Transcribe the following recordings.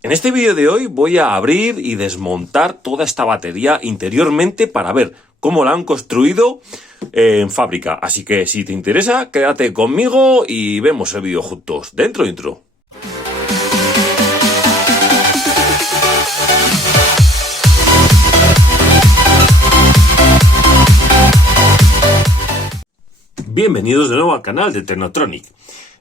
En este vídeo de hoy voy a abrir y desmontar toda esta batería interiormente para ver cómo la han construido en fábrica. Así que si te interesa, quédate conmigo y vemos el vídeo juntos. Dentro intro. Bienvenidos de nuevo al canal de Technotronic.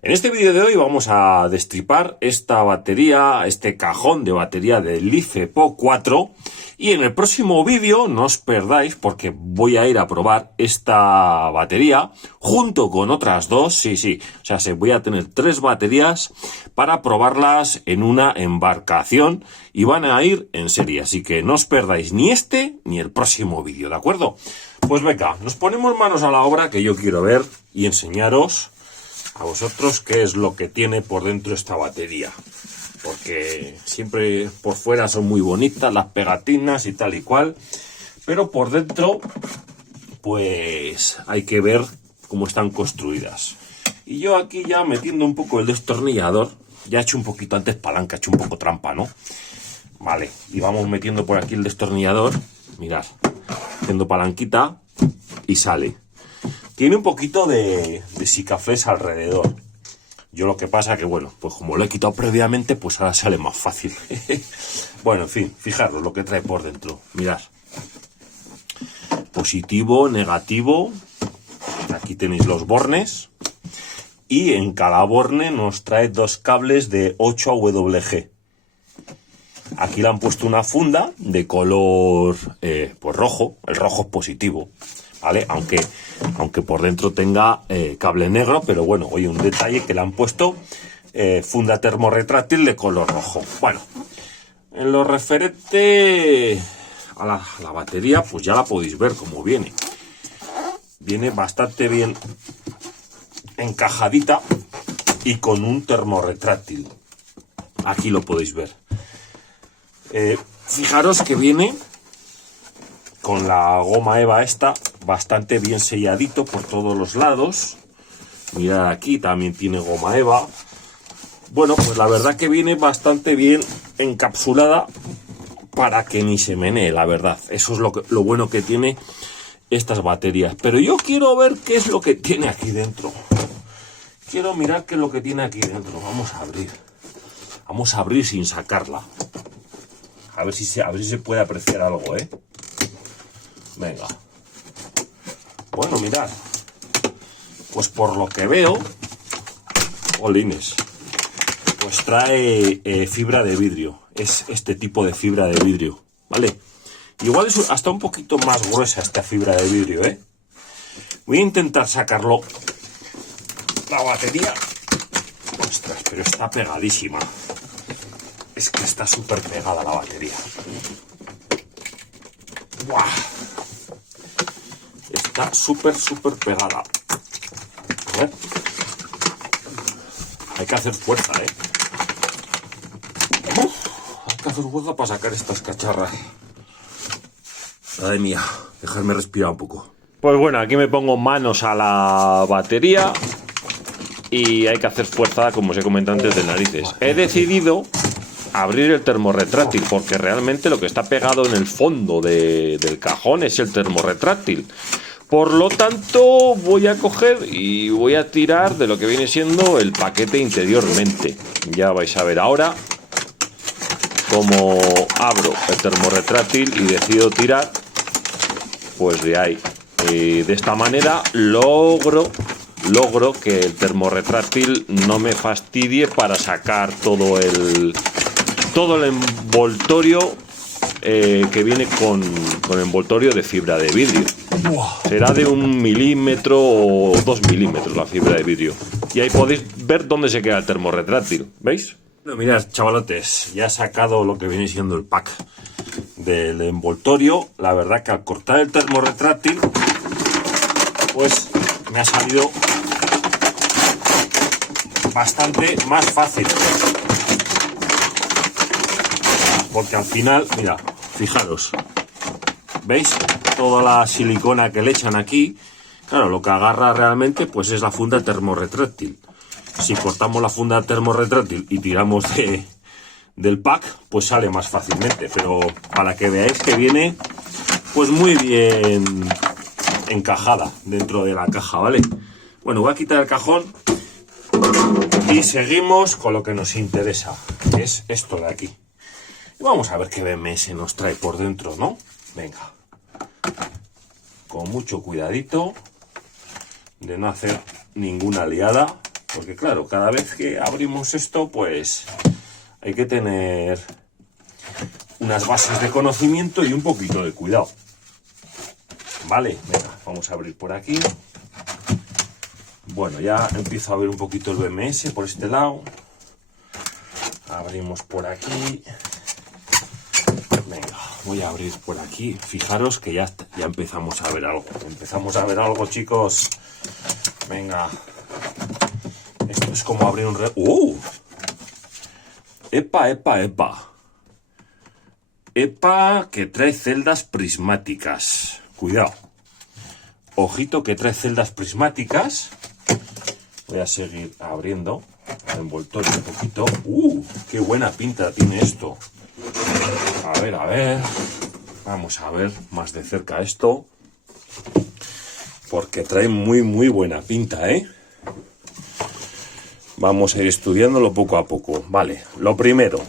En este vídeo de hoy vamos a destripar esta batería, este cajón de batería del LiFePO 4, y en el próximo vídeo no os perdáis porque voy a ir a probar esta batería junto con otras dos, o sea, voy a tener 3 baterías para probarlas en una embarcación y van a ir en serie, así que no os perdáis ni este ni el próximo vídeo, ¿de acuerdo? Pues venga, nos ponemos manos a la obra, que yo quiero ver y enseñaros a vosotros qué es lo que tiene por dentro esta batería. Porque siempre por fuera son muy bonitas las pegatinas y tal y cual, pero por dentro pues hay que ver cómo están construidas. Y yo aquí ya metiendo un poco el destornillador, ya he hecho un poquito antes palanca, he hecho un poco trampa, ¿no? Vale, y vamos metiendo por aquí el destornillador, mirad, haciendo palanquita y sale. Tiene un poquito de sicafés alrededor. Yo lo que pasa que, bueno, pues como lo he quitado previamente, pues ahora sale más fácil. Bueno, en fin, fijaros lo que trae por dentro. Mirad. Positivo, negativo. Aquí tenéis los bornes. Y en cada borne nos trae 2 cables de 8 AWG. Aquí le han puesto una funda de color pues rojo. El rojo es positivo, ¿vale? Aunque por dentro tenga cable negro, pero bueno, oye, un detalle que le han puesto funda termorretráctil de color rojo. Bueno, en lo referente a la batería, pues ya la podéis ver cómo viene. Viene bastante bien encajadita y con un termorretráctil. Aquí lo podéis ver. Fijaros que viene con la goma eva esta bastante bien selladito por todos los lados. Mirad, aquí también tiene goma eva. Bueno, pues la verdad que viene bastante bien encapsulada para que ni se menee, la verdad. Eso es lo bueno que tiene estas baterías. Pero yo quiero ver qué es lo que tiene aquí dentro. Quiero mirar qué es lo que tiene aquí dentro. Vamos a abrir. Vamos a abrir sin sacarla. A ver si se puede apreciar algo, ¿eh? Venga. Bueno, mirad. Pues por lo que veo, jolines, pues trae fibra de vidrio. Es este tipo de fibra de vidrio, ¿vale? Igual es hasta un poquito más gruesa esta fibra de vidrio, ¿eh? Voy a intentar sacarlo. La batería. Ostras, pero está pegadísima. Es que está súper pegada la batería. ¡Buah! Está súper pegada. A ver. Hay que hacer fuerza, ¿eh? Hay que hacer fuerza para sacar estas cacharras. Madre mía, dejarme respirar un poco. Pues bueno, aquí me pongo manos a la batería y hay que hacer fuerza, como os he comentado antes, de narices. He decidido abrir el termorretráctil porque realmente lo que está pegado en el fondo del cajón es el termorretráctil. Por lo tanto voy a coger y voy a tirar de lo que viene siendo el paquete interiormente. Ya vais a ver ahora cómo abro el termorretráctil y decido tirar pues de ahí. De esta manera logro que el termorretráctil no me fastidie para sacar todo el envoltorio que viene con envoltorio de fibra de vidrio. Será de 1 milímetro o 2 milímetros la fibra de vidrio. Y ahí podéis ver dónde se queda el termorretráctil. ¿Veis? Bueno, mirad, chavalotes, ya he sacado lo que viene siendo el pack del envoltorio. La verdad que al cortar el termorretráctil, pues me ha salido bastante más fácil. Porque al final, mira, fijaros, ¿veis? Toda la silicona que le echan aquí, claro, lo que agarra realmente pues es la funda termorretráctil. Si cortamos la funda termorretráctil y tiramos del pack, pues sale más fácilmente, pero para que veáis que viene pues muy bien encajada dentro de la caja, ¿vale? Bueno, voy a quitar el cajón y seguimos con lo que nos interesa, que es esto de aquí. Y vamos a ver qué BMS nos trae por dentro, ¿no? Venga, con mucho cuidadito de no hacer ninguna liada, porque claro, cada vez que abrimos esto, pues hay que tener unas bases de conocimiento y un poquito de cuidado. Vale, venga, vamos a abrir por aquí. Bueno, ya empiezo a ver un poquito el BMS por este lado. Abrimos por aquí. Venga, voy a abrir por aquí. Fijaros que ya empezamos a ver algo. Empezamos a ver algo, chicos. Venga. Esto es como abrir un... ¡Epa, epa, epa! EPA que trae celdas prismáticas. Cuidado. Ojito que trae celdas prismáticas. Voy a seguir abriendo el envoltorio un poquito. ¡Qué buena pinta tiene esto! A ver. Vamos a ver más de cerca esto. Porque trae muy buena pinta, ¿eh? Vamos a ir estudiándolo poco a poco. Vale, lo primero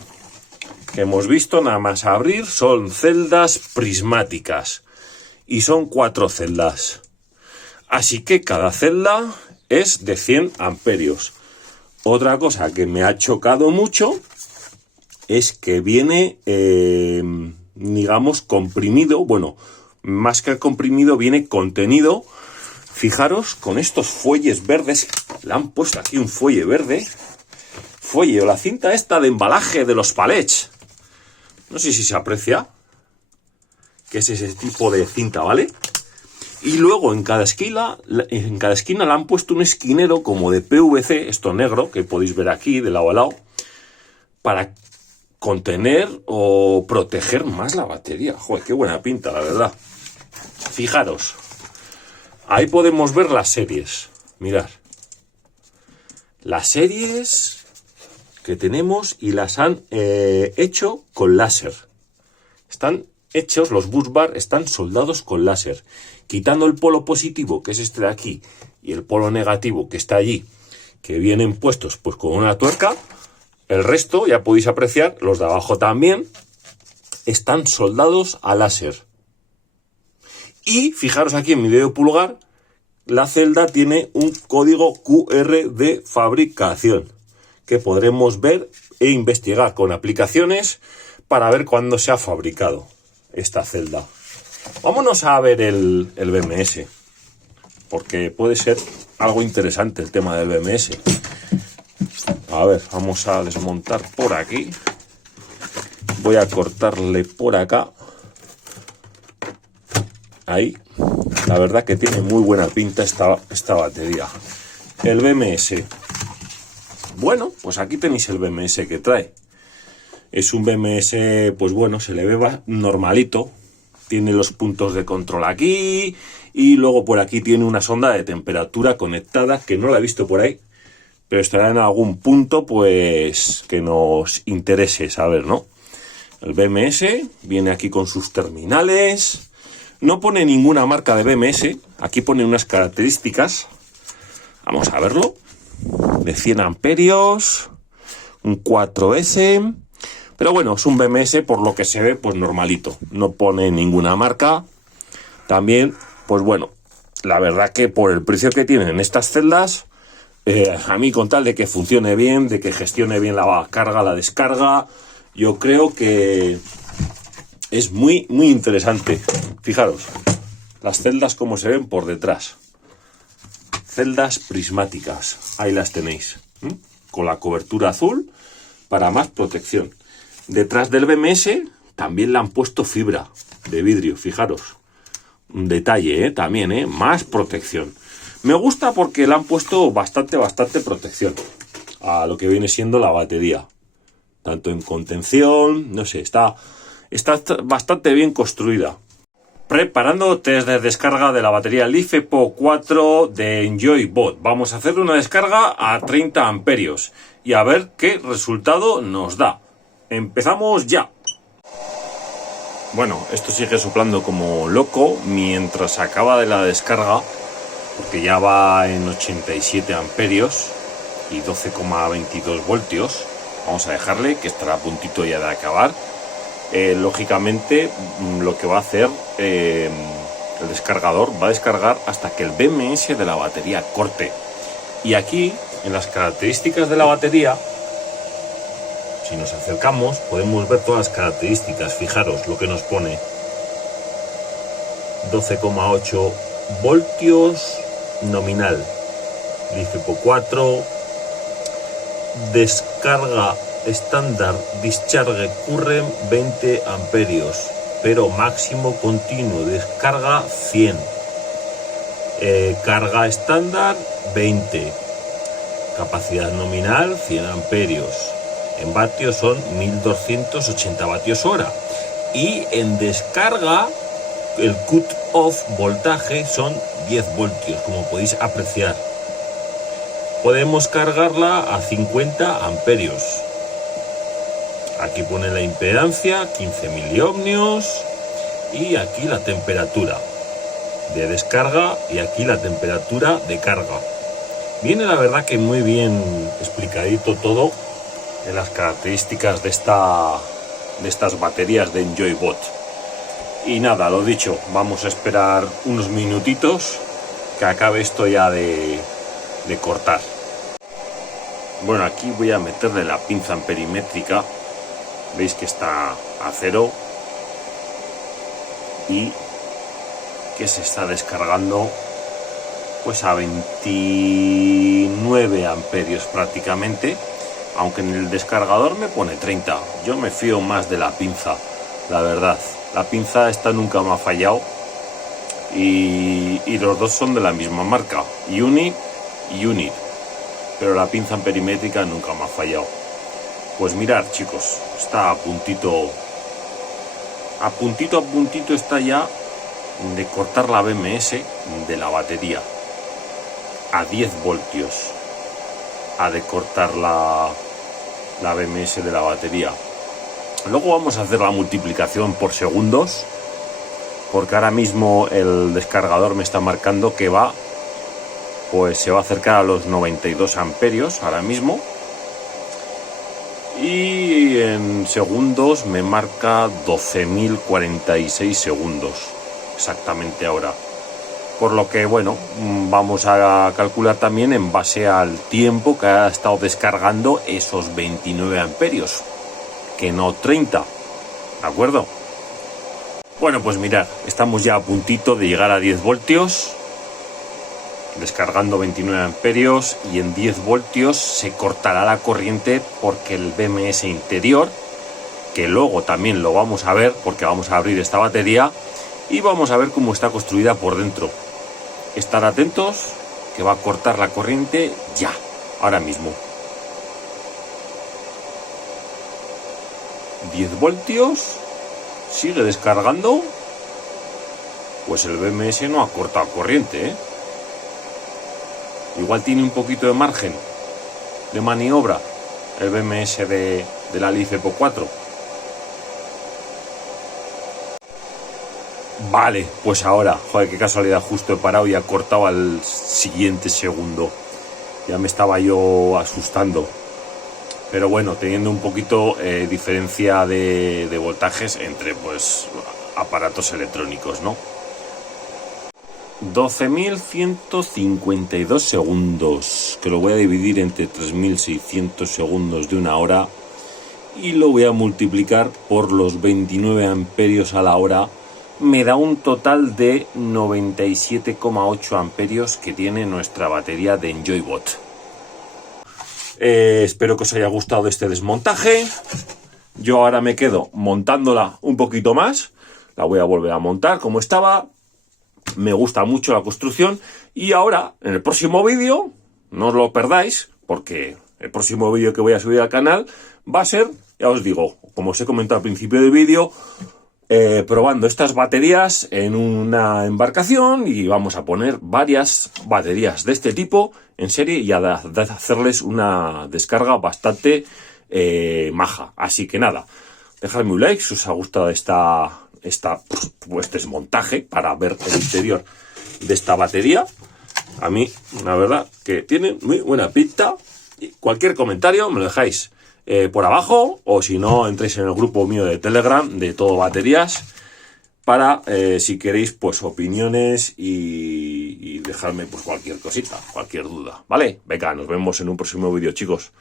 que hemos visto nada más abrir son celdas prismáticas. Y son 4 celdas. Así que cada celda es de 100 amperios. Otra cosa que me ha chocado mucho es que viene, digamos, comprimido. Bueno, más que comprimido, viene contenido. Fijaros, con estos fuelles verdes, le han puesto aquí un fuelle verde. Fuelle o la cinta esta de embalaje de los palets. No sé si se aprecia, que es ese tipo de cinta, ¿vale? Y luego en cada esquina le han puesto un esquinero como de PVC, esto negro, que podéis ver aquí de lado a lado, para contener o proteger más la batería. Joder, qué buena pinta, la verdad. Fijaros, ahí podemos ver las series. Mirad, las series que tenemos y las han hecho con láser. Están hechos, los bus bar están soldados con láser. Quitando el polo positivo, que es este de aquí, y el polo negativo, que está allí, que vienen puestos pues con una tuerca, el resto, ya podéis apreciar, los de abajo también, están soldados a láser. Y fijaros aquí en mi dedo pulgar, la celda tiene un código QR de fabricación, que podremos ver e investigar con aplicaciones para ver cuándo se ha fabricado esta celda. Vámonos a ver el BMS, porque puede ser algo interesante el tema del BMS. A ver, vamos a desmontar por aquí. Voy a cortarle por acá. Ahí. La verdad que tiene muy buena pinta esta batería. El BMS. Bueno, pues aquí tenéis el BMS que trae. Es un BMS, pues bueno, se le ve normalito. Tiene los puntos de control aquí. Y luego por aquí tiene una sonda de temperatura conectada, que no la he visto por ahí. Pero estará en algún punto, pues, que nos interese saber, ¿no? El BMS viene aquí con sus terminales. No pone ninguna marca de BMS. Aquí pone unas características. Vamos a verlo. De 100 amperios. Un 4S. Pero bueno, es un BMS, por lo que se ve, pues normalito. No pone ninguna marca. También, pues bueno, la verdad que por el precio que tienen estas celdas, a mí con tal de que funcione bien, de que gestione bien la carga, la descarga, yo creo que es muy interesante. Fijaros, las celdas como se ven por detrás. Celdas prismáticas, ahí las tenéis, con la cobertura azul para más protección. Detrás del BMS también le han puesto fibra de vidrio, fijaros. Un detalle, también, más protección. Me gusta porque le han puesto bastante protección a lo que viene siendo la batería. Tanto en contención, no sé, está bastante bien construida. Preparando test de descarga de la batería LiFePO4 de EnjoyBot. Vamos a hacer una descarga a 30 amperios y a ver qué resultado nos da. empezamos ya. Bueno, esto sigue soplando como loco mientras acaba de la descarga, porque ya va en 87 amperios y 12,22 voltios. Vamos a dejarle, que estará a puntito ya de acabar. Lógicamente, lo que va a hacer el descargador, va a descargar hasta que el BMS de la batería corte. Y aquí, en las características de la batería, si nos acercamos, podemos ver todas las características. Fijaros lo que nos pone: 12,8 voltios nominal, LiFePO4, descarga estándar, discharge current 20 amperios, pero máximo continuo, descarga 100, carga estándar 20, capacidad nominal 100 amperios, en vatios son 1280 vatios hora, y en descarga el cut-off voltaje son 10 voltios, como podéis apreciar. Podemos cargarla a 50 amperios. Aquí pone la impedancia, 15 miliohmios, y aquí la temperatura de descarga y aquí la temperatura de carga. Viene la verdad que muy bien explicadito todo en las características de estas baterías de Enjoybot. Y nada, lo dicho, vamos a esperar unos minutitos que acabe esto ya de cortar. Bueno, aquí voy a meterle la pinza amperimétrica. Veis que está a 0 y que se está descargando pues a 29 amperios prácticamente, aunque en el descargador me pone 30. Yo me fío más de la pinza, la verdad. La pinza esta nunca me ha fallado y los dos son de la misma marca, Unit y Unit, pero la pinza amperimétrica nunca me ha fallado. Pues mirad, chicos, está a puntito está ya de cortar la BMS de la batería a 10 voltios. Ha de cortar la BMS de la batería. Luego vamos a hacer la multiplicación por segundos, porque ahora mismo el descargador me está marcando que se va a acercar a los 92 amperios ahora mismo, y en segundos me marca 12.046 segundos exactamente ahora. Por lo que, bueno, vamos a calcular también en base al tiempo que ha estado descargando esos 29 amperios, que no 30, ¿de acuerdo? Bueno, pues mirad, estamos ya a puntito de llegar a 10 voltios, descargando 29 amperios, y en 10 voltios se cortará la corriente porque el BMS interior, que luego también lo vamos a ver porque vamos a abrir esta batería y vamos a ver cómo está construida por dentro. Estar atentos, que va a cortar la corriente ya, ahora mismo. 10 voltios, sigue descargando, pues el BMS no ha cortado corriente, ¿eh? Igual tiene un poquito de margen de maniobra el BMS de la LiFePO4. Vale, pues ahora, joder, qué casualidad, justo he parado y ha cortado al siguiente segundo. Ya me estaba yo asustando. Pero bueno, teniendo un poquito diferencia de voltajes entre pues aparatos electrónicos, ¿no? 12.152 segundos, que lo voy a dividir entre 3.600 segundos de una hora y lo voy a multiplicar por los 29 amperios a la hora. Me da un total de 97,8 amperios que tiene nuestra batería de Enjoybot. Espero que os haya gustado este desmontaje. Yo ahora me quedo montándola un poquito más. La voy a volver a montar como estaba. Me gusta mucho la construcción. Y ahora, en el próximo vídeo, no os lo perdáis, porque el próximo vídeo que voy a subir al canal va a ser, ya os digo, como os he comentado al principio del vídeo, probando estas baterías en una embarcación, y vamos a poner varias baterías de este tipo en serie y a hacerles una descarga bastante maja. Así que nada, dejadme un like si os ha gustado este desmontaje para ver el interior de esta batería. A mí, la verdad, que tiene muy buena pinta. Y cualquier comentario me lo dejáis por abajo, o si no, entréis en el grupo mío de Telegram de Todo Baterías para, si queréis, pues opiniones y dejarme pues cualquier cosita, cualquier duda, ¿vale? Venga, nos vemos en un próximo vídeo, chicos.